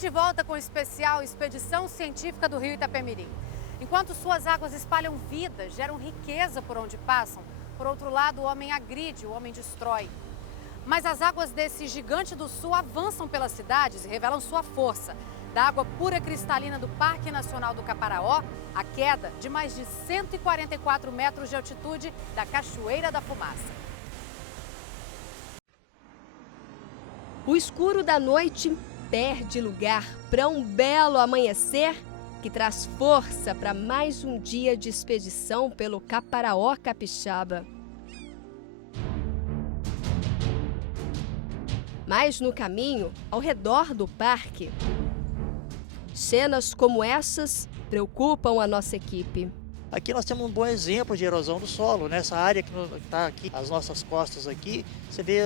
Estamos de volta com o especial Expedição Científica do Rio Itapemirim. Enquanto suas águas espalham vida, geram riqueza por onde passam, por outro lado, o homem agride, o homem destrói. Mas as águas desse gigante do sul avançam pelas cidades e revelam sua força. Da água pura cristalina do Parque Nacional do Caparaó, a queda de mais de 144 metros de altitude da Cachoeira da Fumaça. O escuro da noite perde lugar para um belo amanhecer que traz força para mais um dia de expedição pelo Caparaó Capixaba. Mas no caminho, ao redor do parque, cenas como essas preocupam a nossa equipe. Aqui nós temos um bom exemplo de erosão do solo. Nessa área que está aqui, as nossas costas aqui, você vê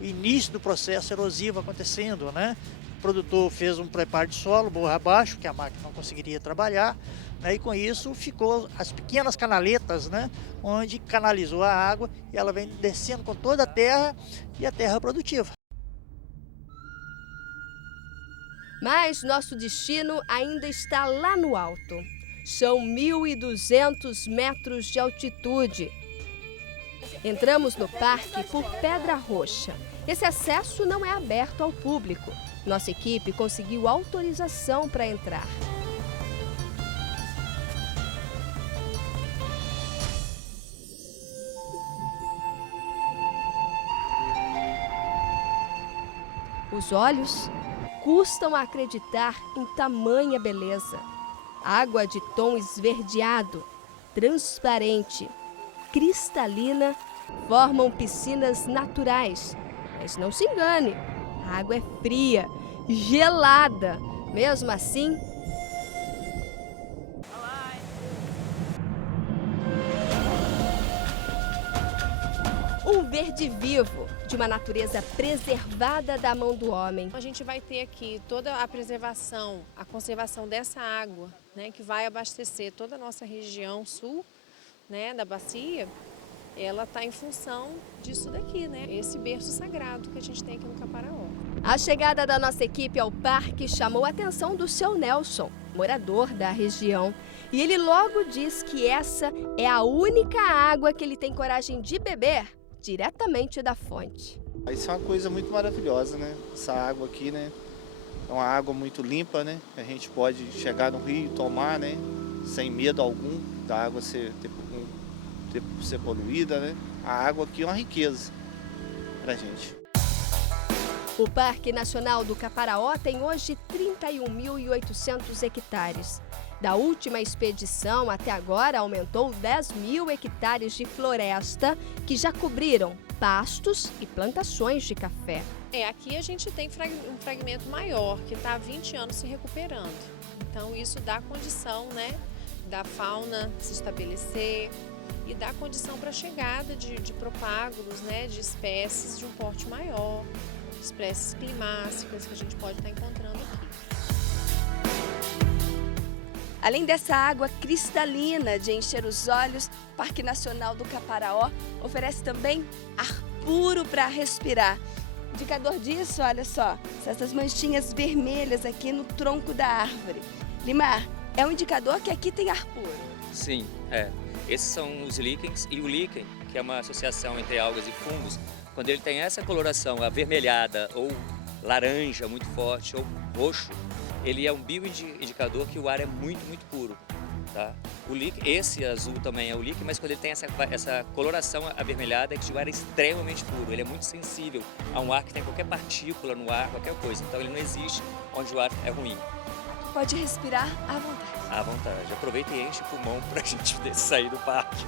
o início do processo erosivo acontecendo, né? O produtor fez um preparo de solo, borra abaixo, que a máquina não conseguiria trabalhar, né? E com isso ficou as pequenas canaletas, né? Onde canalizou a água e ela vem descendo com toda a terra e a terra produtiva. Mas nosso destino ainda está lá no alto. São 1.200 metros de altitude. Entramos no parque por Pedra Roxa. Esse acesso não é aberto ao público. Nossa equipe conseguiu autorização para entrar. Os olhos custam a acreditar em tamanha beleza. Água de tom esverdeado, transparente, cristalina, formam piscinas naturais. Mas não se engane, a água é fria, gelada. Mesmo assim, um verde vivo de uma natureza preservada da mão do homem. A gente vai ter aqui toda a preservação, a conservação dessa água, né, que vai abastecer toda a nossa região sul, né, da bacia. Ela está em função disso daqui, né? Esse berço sagrado que a gente tem aqui no Caparaó. A chegada da nossa equipe ao parque chamou a atenção do seu Nelson, morador da região. E ele logo diz que essa é a única água que ele tem coragem de beber diretamente da fonte. Isso é uma coisa muito maravilhosa, né? Essa água aqui, né? É uma água muito limpa, né? A gente pode chegar no rio e tomar, né? Sem medo algum da água ser poluída, né? A água aqui é uma riqueza pra gente. O Parque Nacional do Caparaó tem hoje 31.800 hectares. Da última expedição até agora aumentou 10.000 hectares de floresta que já cobriram pastos e plantações de café. Aqui a gente tem um fragmento maior que está há 20 anos se recuperando. Então isso dá condição, né, da fauna se estabelecer e dá condição para a chegada de propágulos, né, de espécies de um porte maior, espécies climáticas que a gente pode estar encontrando aqui. Além dessa água cristalina de encher os olhos, o Parque Nacional do Caparaó oferece também ar puro para respirar. Indicador disso, olha só, essas manchinhas vermelhas aqui no tronco da árvore. Limar, é um indicador que aqui tem ar puro. Sim, é. Esses são os líquens, e o líquen, que é uma associação entre algas e fungos, quando ele tem essa coloração avermelhada ou laranja muito forte ou roxo, ele é um bioindicador que o ar é muito, muito puro. Tá? O líquen, esse azul também é o líquen, mas quando ele tem essa coloração avermelhada é que o ar é extremamente puro, ele é muito sensível a um ar que tem qualquer partícula no ar, qualquer coisa, então ele não existe onde o ar é ruim. Pode respirar à vontade. À vontade. Aproveita e enche o pulmão para a gente sair do parque.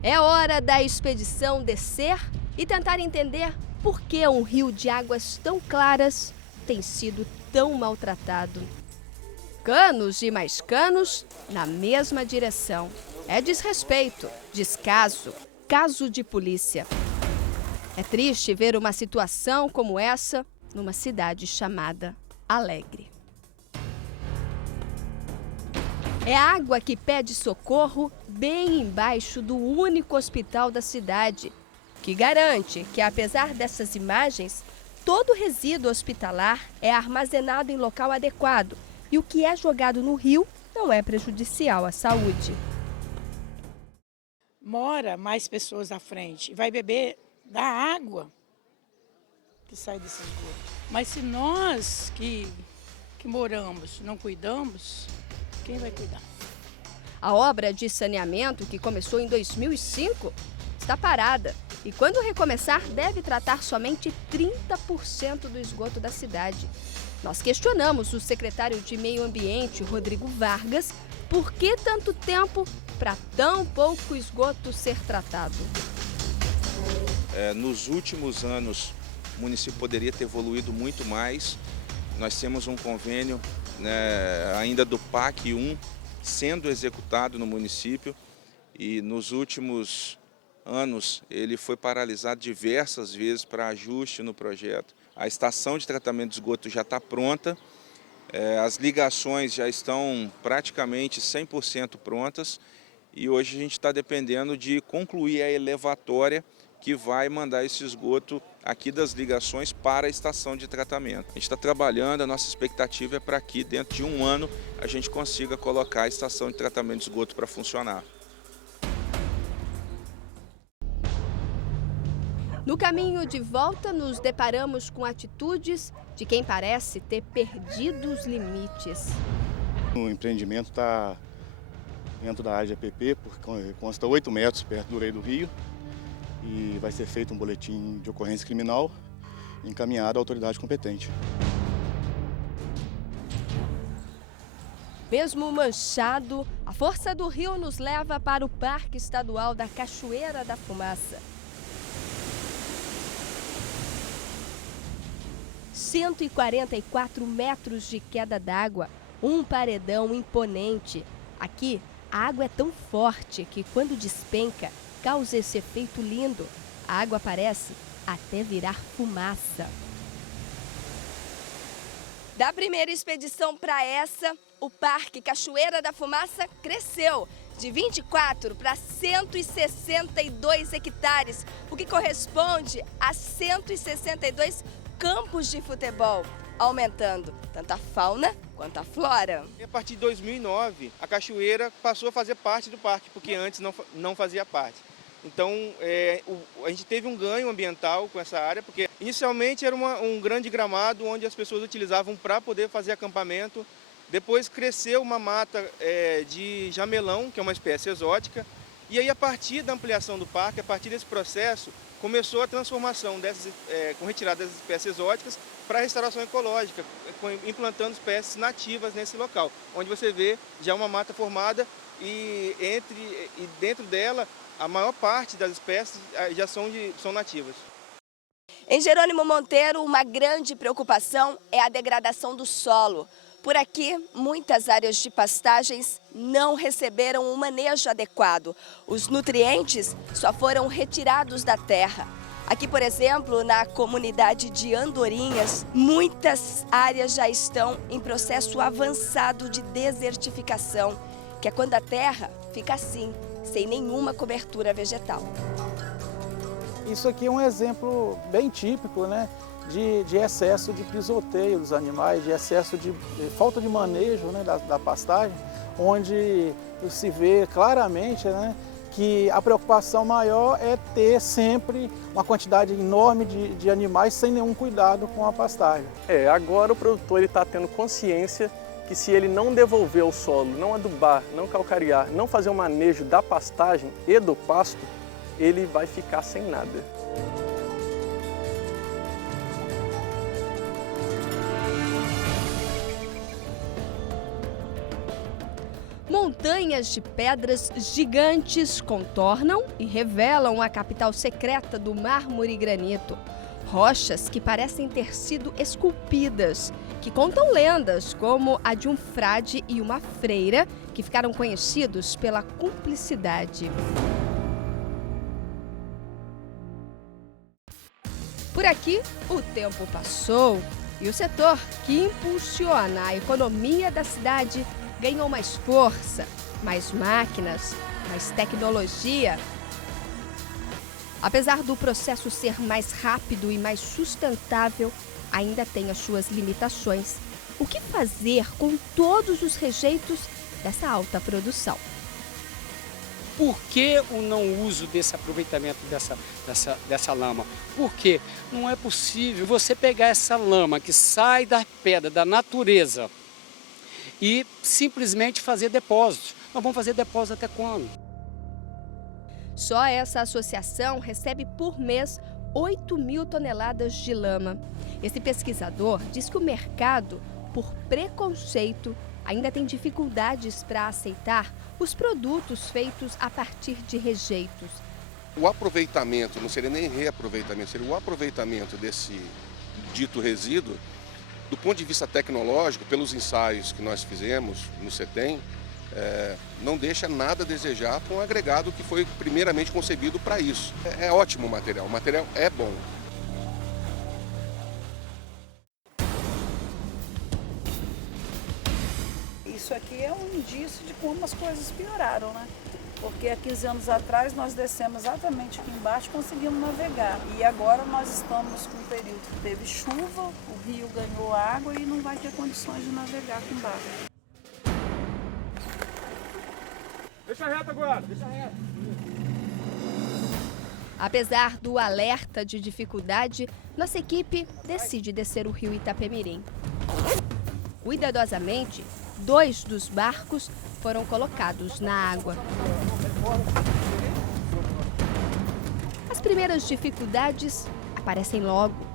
É hora da expedição descer e tentar entender por que um rio de águas tão claras tem sido tão maltratado. Canos e mais canos na mesma direção. É desrespeito, descaso, caso de polícia. É triste ver uma situação como essa numa cidade chamada Alegre. É água que pede socorro bem embaixo do único hospital da cidade, que garante que, apesar dessas imagens, todo resíduo hospitalar é armazenado em local adequado e o que é jogado no rio não é prejudicial à saúde. Mora mais pessoas à frente, vai beber da água que sai desse esgoto. Mas se nós que moramos não cuidamos, quem vai cuidar? A obra de saneamento, que começou em 2005, está parada e, quando recomeçar, deve tratar somente 30% do esgoto da cidade. Nós questionamos o secretário de Meio Ambiente, Rodrigo Vargas, por que tanto tempo para tão pouco esgoto ser tratado. Nos últimos anos, o município poderia ter evoluído muito mais. Nós temos um convênio, né, ainda do PAC 1 sendo executado no município e nos últimos anos ele foi paralisado diversas vezes para ajuste no projeto. A estação de tratamento de esgoto já está pronta, as ligações já estão praticamente 100% prontas e hoje a gente está dependendo de concluir a elevatória que vai mandar esse esgoto aqui das ligações para a estação de tratamento. A gente está trabalhando, a nossa expectativa é para que dentro de um ano a gente consiga colocar a estação de tratamento de esgoto para funcionar. No caminho de volta, nos deparamos com atitudes de quem parece ter perdido os limites. O empreendimento está dentro da área de APP, porque consta 8 metros perto do Rei do Rio, e vai ser feito um boletim de ocorrência criminal encaminhado à autoridade competente. Mesmo manchado, a força do rio nos leva para o Parque Estadual da Cachoeira da Fumaça. 144 metros de queda d'água, um paredão imponente. Aqui, a água é tão forte que, quando despenca, causa esse efeito lindo. A água parece até virar fumaça. Da primeira expedição para essa, o Parque Cachoeira da Fumaça cresceu de 24 para 162 hectares, o que corresponde a 162 campos de futebol, aumentando tanto a fauna quanto a flora. A partir de 2009, a cachoeira passou a fazer parte do parque, porque antes não fazia parte. Então, a gente teve um ganho ambiental com essa área, porque inicialmente era um grande gramado onde as pessoas utilizavam para poder fazer acampamento. Depois cresceu uma mata de jamelão, que é uma espécie exótica. E aí, a partir da ampliação do parque, a partir desse processo, começou a transformação com retirada das espécies exóticas para a restauração ecológica, implantando espécies nativas nesse local, onde você vê já uma mata formada e dentro dela a maior parte das espécies já são nativas. Em Jerônimo Monteiro, uma grande preocupação é a degradação do solo. Por aqui, muitas áreas de pastagens não receberam um manejo adequado. Os nutrientes só foram retirados da terra. Aqui, por exemplo, na comunidade de Andorinhas, muitas áreas já estão em processo avançado de desertificação, que é quando a terra fica assim, sem nenhuma cobertura vegetal. Isso aqui é um exemplo bem típico, né, de excesso de pisoteio dos animais, de excesso de falta de manejo, né, da pastagem, onde se vê claramente, né, que a preocupação maior é ter sempre uma quantidade enorme de animais sem nenhum cuidado com a pastagem. Agora o produtor está tendo consciência que se ele não devolver o solo, não adubar, não calcarear, não fazer o manejo da pastagem e do pasto, ele vai ficar sem nada. Montanhas de pedras gigantes contornam e revelam a capital secreta do mármore e granito. Rochas que parecem ter sido esculpidas, que contam lendas como a de um frade e uma freira que ficaram conhecidos pela cumplicidade. Por aqui, o tempo passou e o setor que impulsiona a economia da cidade ganhou mais força, mais máquinas, mais tecnologia. Apesar do processo ser mais rápido e mais sustentável, ainda tem as suas limitações. O que fazer com todos os rejeitos dessa alta produção? Por que o não uso desse aproveitamento dessa lama? Porque não é possível você pegar essa lama que sai da pedra, da natureza, e simplesmente fazer depósitos. Nós vamos fazer depósito até quando? Só essa associação recebe por mês 8.000 toneladas de lama. Esse pesquisador diz que o mercado, por preconceito, ainda tem dificuldades para aceitar os produtos feitos a partir de rejeitos. O aproveitamento, não seria nem reaproveitamento, seria o aproveitamento desse dito resíduo, do ponto de vista tecnológico, pelos ensaios que nós fizemos no CETEM, não deixa nada a desejar para um agregado que foi primeiramente concebido para isso. É ótimo o material é bom. Isso aqui é um indício de como as coisas pioraram, né? Porque há 15 anos atrás nós descemos exatamente aqui embaixo e conseguimos navegar. E agora nós estamos com um período que teve chuva, o rio ganhou água e não vai ter condições de navegar com barco. Deixa reto agora, deixa reto. Apesar do alerta de dificuldade, nossa equipe decide descer o rio Itapemirim. Cuidadosamente, 2 dos barcos foram colocados na água. As primeiras dificuldades aparecem logo.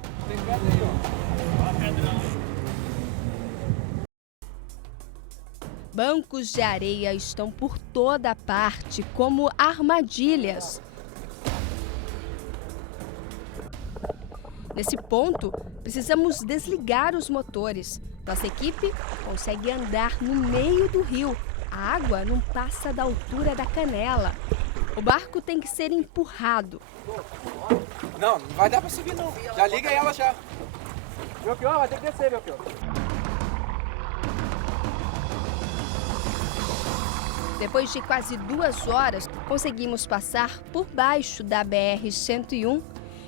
Bancos de areia estão por toda parte, como armadilhas. Nesse ponto, precisamos desligar os motores. Nossa equipe consegue andar no meio do rio. A água não passa da altura da canela. O barco tem que ser empurrado. Não vai dar para subir não. Já liga ela já. Belchior, vai ter que descer, Belchior. Depois de quase 2 horas, conseguimos passar por baixo da BR-101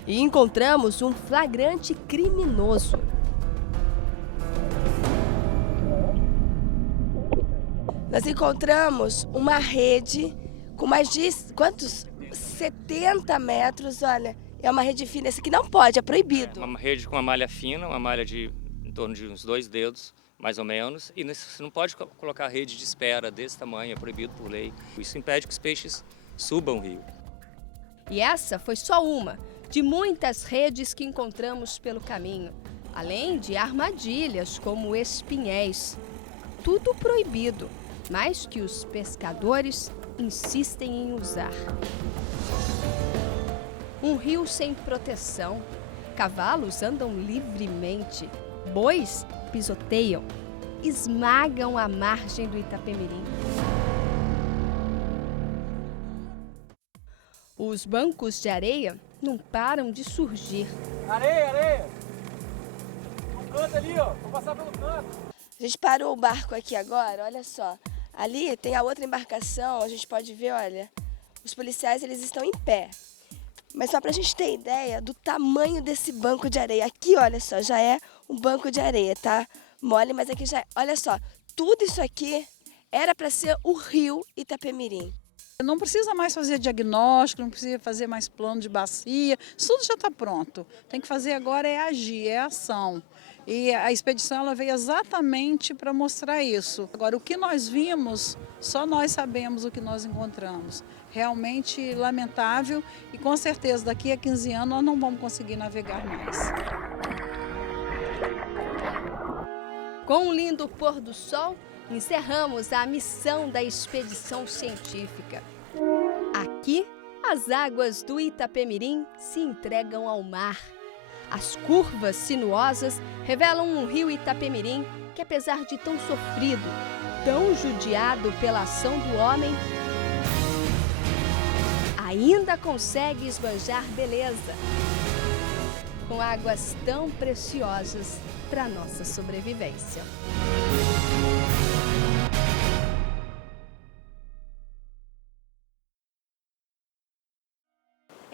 e encontramos um flagrante criminoso. Nós encontramos uma rede com mais de, 70 metros, olha, é uma rede fina, essa aqui não pode, é proibido. Uma rede com uma malha fina, uma malha de em torno de uns 2 dedos, mais ou menos, e você não pode colocar rede de espera desse tamanho, é proibido por lei. Isso impede que os peixes subam o rio. E essa foi só uma de muitas redes que encontramos pelo caminho, além de armadilhas como espinhéis. Tudo proibido, mas que os pescadores insistem em usar. Um rio sem proteção, cavalos andam livremente, bois pisoteiam, esmagam a margem do Itapemirim. Os bancos de areia não param de surgir. Areia, areia! No canto ali, ó, vou passar pelo canto. A gente parou o barco aqui agora, olha só. Ali tem a outra embarcação, a gente pode ver, olha, os policiais eles estão em pé. Mas só pra gente ter ideia do tamanho desse banco de areia. Aqui, olha só, já é um banco de areia, tá? Mole, mas aqui já é. Olha só, tudo isso aqui era para ser o rio Itapemirim. Não precisa mais fazer diagnóstico, não precisa fazer mais plano de bacia, isso tudo já está pronto. Tem que fazer agora é agir, é ação. E a expedição ela veio exatamente para mostrar isso. Agora, o que nós vimos, só nós sabemos o que nós encontramos. Realmente lamentável e com certeza daqui a 15 anos nós não vamos conseguir navegar mais. Com um lindo pôr do sol, encerramos a missão da expedição científica. Aqui, as águas do Itapemirim se entregam ao mar. As curvas sinuosas revelam um rio Itapemirim que, apesar de tão sofrido, tão judiado pela ação do homem, ainda consegue esbanjar beleza, com águas tão preciosas para nossa sobrevivência.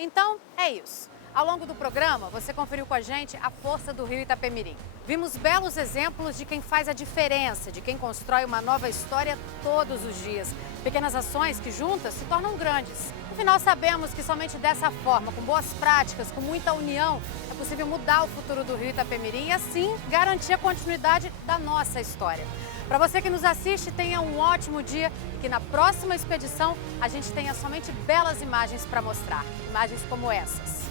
Então, é isso. Ao longo do programa, você conferiu com a gente a força do rio Itapemirim. Vimos belos exemplos de quem faz a diferença, de quem constrói uma nova história todos os dias. Pequenas ações que juntas se tornam grandes. No final, sabemos que somente dessa forma, com boas práticas, com muita união, é possível mudar o futuro do rio Itapemirim e, assim, garantir a continuidade da nossa história. Para você que nos assiste, tenha um ótimo dia e que na próxima expedição a gente tenha somente belas imagens para mostrar. Imagens como essas.